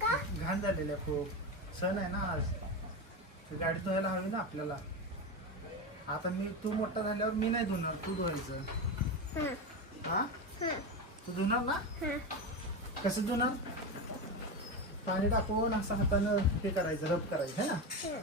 घाण झालेल्या खूप. सण आहे ना आज. तर गाडी धुवायला हवी ना आपल्याला. आता मी तू मोठा झाल्यावर मी नाही धुणार तू धुवायचं. हां. हा? हां. तू धुणार ना? हां. कसं धुणार? पाणी टाकून असं हातानं हे करायचं रब करायचं है ना? हां.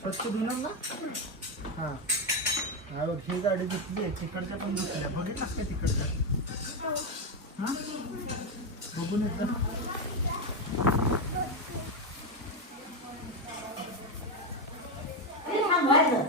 स्वच्छ धुणार ना? हा. हा. बघ ही गाडी धुतली आहे तिकडच्या पण धुतल्या. बघितलास का तिकडच्या? हा. बघून एकदा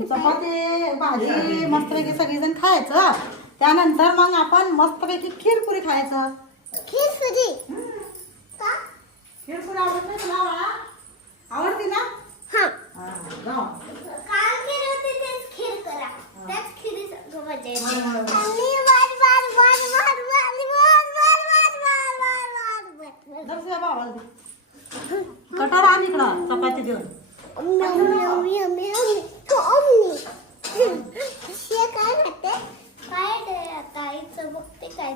चपाती भाजी मस्तपैकी सगळीजण खायचं त्यानंतर मग आपण मस्तपैकी खीरपुरी खायचं खीरपुरी आवडत आवडते ना कटार इकडं चपाती देऊन काय काय बघते काय